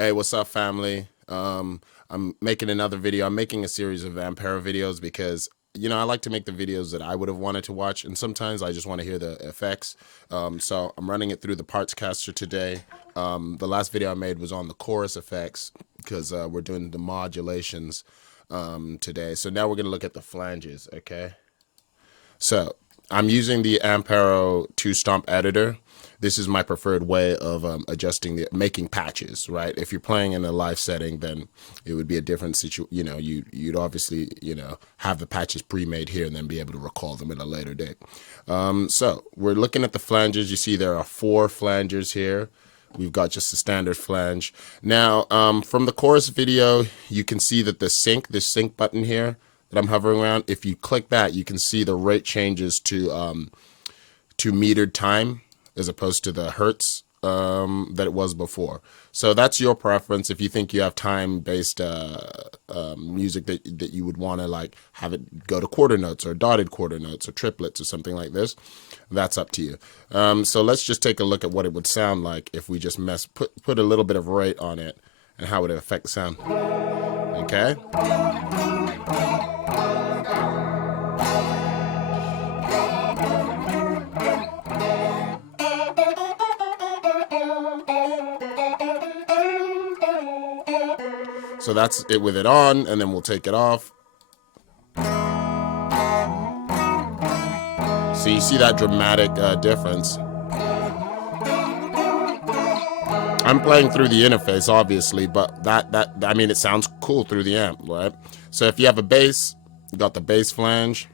Hey, what's up, family? I'm making another video. I'm making a series of Ampero videos because, I like to make the videos that I would have wanted to watch, and sometimes I just want to hear the effects. So I'm running it through the parts caster today. The last video I made was on the chorus effects because we're doing the modulations today. So now we're going to look at the flanges, okay? So I'm using the Ampero 2 Stomp editor. This is my preferred way of adjusting making patches, right? If you're playing in a live setting, then it would be a different situation. You'd obviously, have the patches pre-made here and then be able to recall them at a later date. So we're looking at the flanges. You see there are 4 flanges here. We've got just a standard flange. Now, from the chorus video, you can see that this sync button here that I'm hovering around, if you click that, you can see the rate changes to metered time as opposed to the hertz that it was before. So that's your preference. If you think you have time-based music that you would want to like have it go to quarter notes or dotted quarter notes or triplets or something like this, that's up to you. So let's just take a look at what it would sound like if we just put a little bit of rate on it and how it would affect the sound. Okay. So that's it with it on, and then we'll take it off. So you see that dramatic difference. I'm playing through the interface, obviously, but I mean, it sounds cool through the amp, right? So if you have a bass, you got the bass flange.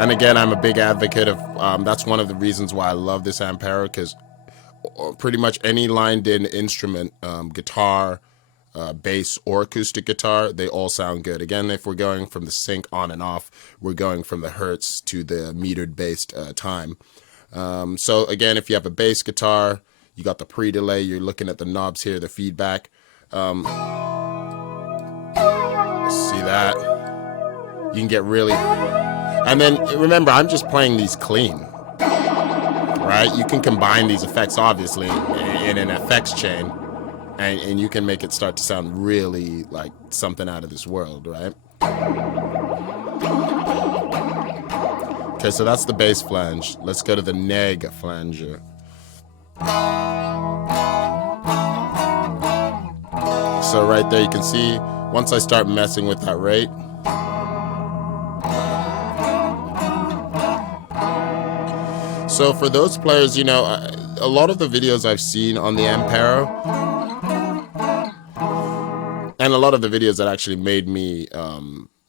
And again, I'm a big advocate of, that's one of the reasons why I love this Ampero, because pretty much any lined-in instrument, guitar, bass, or acoustic guitar, they all sound good. Again, if we're going from the sync on and off, we're going from the hertz to the metered-based time. So again, if you have a bass guitar, you got the pre-delay, you're looking at the knobs here, the feedback. See that? You can get really... And then remember, I'm just playing these clean. Right? You can combine these effects, obviously, in an effects chain, and you can make it start to sound really like something out of this world, right? Okay, so that's the bass flange. Let's go to the neg flanger. So right there, you can see, once I start messing with that rate, so for those players, a lot of the videos I've seen on the Ampero, and a lot of the videos that actually made me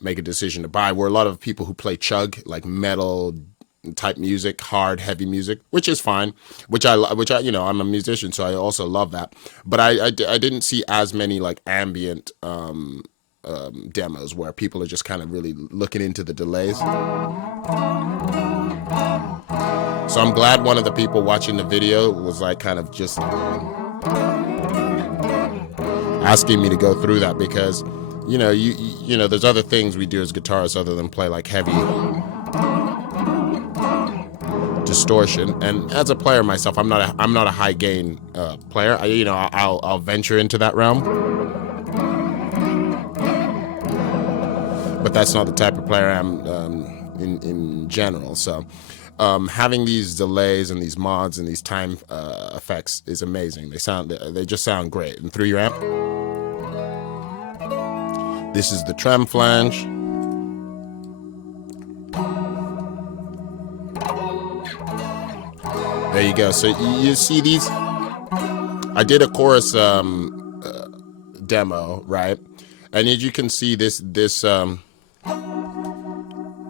make a decision to buy, were a lot of people who play chug, like metal type music, hard, heavy music, which is fine, which I I'm a musician, so I also love that. But I didn't see as many like ambient demos where people are just kind of really looking into the delays. So I'm glad one of the people watching the video was like kind of just asking me to go through that, because there's other things we do as guitarists other than play like heavy distortion. And as a player myself, I'm not a high gain player. I'll venture into that realm, but that's not the type of player I am in general. So having these delays and these mods and these time effects is amazing. They just sound great. And through your amp, this is the trem flange. There you go. So you see these. I did a chorus demo, right? And as you can see, this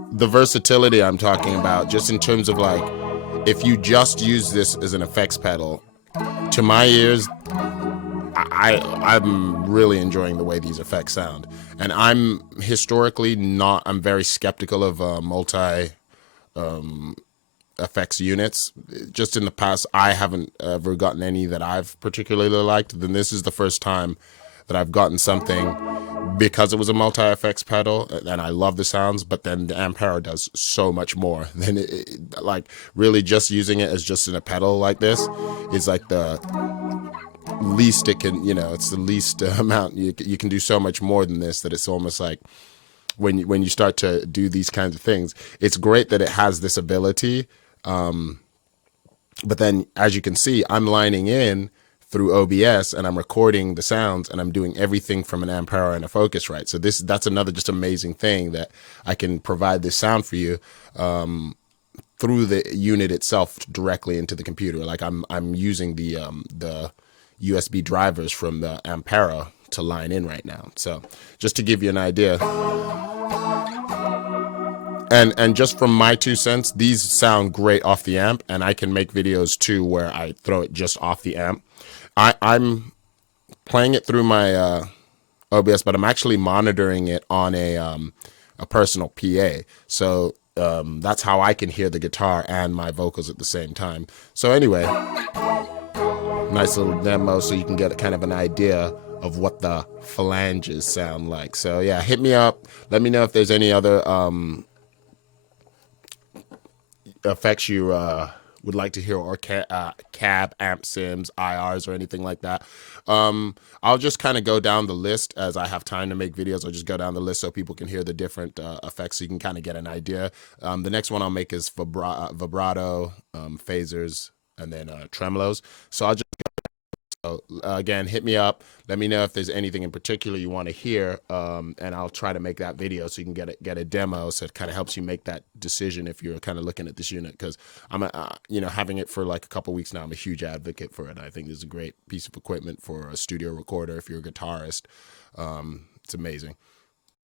the versatility I'm talking about, just in terms of like, if you just use this as an effects pedal, to my ears, I'm really enjoying the way these effects sound. And I'm very skeptical of multi effects units. Just in the past, I haven't ever gotten any that I've particularly liked. Then this is the first time that I've gotten something because it was a multi-effects pedal, and I love the sounds, but then the Ampero does so much more than like really just using it as just in a pedal like this. is like the least it can, it's the least amount. You can do so much more than this, that it's almost like when you start to do these kinds of things, it's great that it has this ability. But then, as you can see, I'm lining in through OBS and I'm recording the sounds and I'm doing everything from an Ampero and a Focusrite. So that's another just amazing thing, that I can provide this sound for you through the unit itself directly into the computer. Like I'm using the USB drivers from the Ampero to line in right now. So just to give you an idea. And just from my 2 cents, these sound great off the amp, and I can make videos too where I throw it just off the amp. I'm playing it through my OBS, but I'm actually monitoring it on a personal PA. So that's how I can hear the guitar and my vocals at the same time. So anyway, nice little demo so you can get kind of an idea of what the Flangers sound like. So yeah, hit me up. Let me know if there's any other effects you would like to hear, or cab, amp sims, IRs, or anything like that. I'll just kind of go down the list as I have time to make videos. I'll just go down the list so people can hear the different effects, so you can kind of get an idea. The next one I'll make is vibrato, phasers, and then tremolos. So I'll just again, hit me up. Let me know if there's anything in particular you want to hear, and I'll try to make that video so you can get a demo, so it kind of helps you make that decision if you're kind of looking at this unit. Because I'm having it for like a couple weeks now. I'm a huge advocate for it. I think this is a great piece of equipment for a studio recorder if you're a guitarist. It's amazing.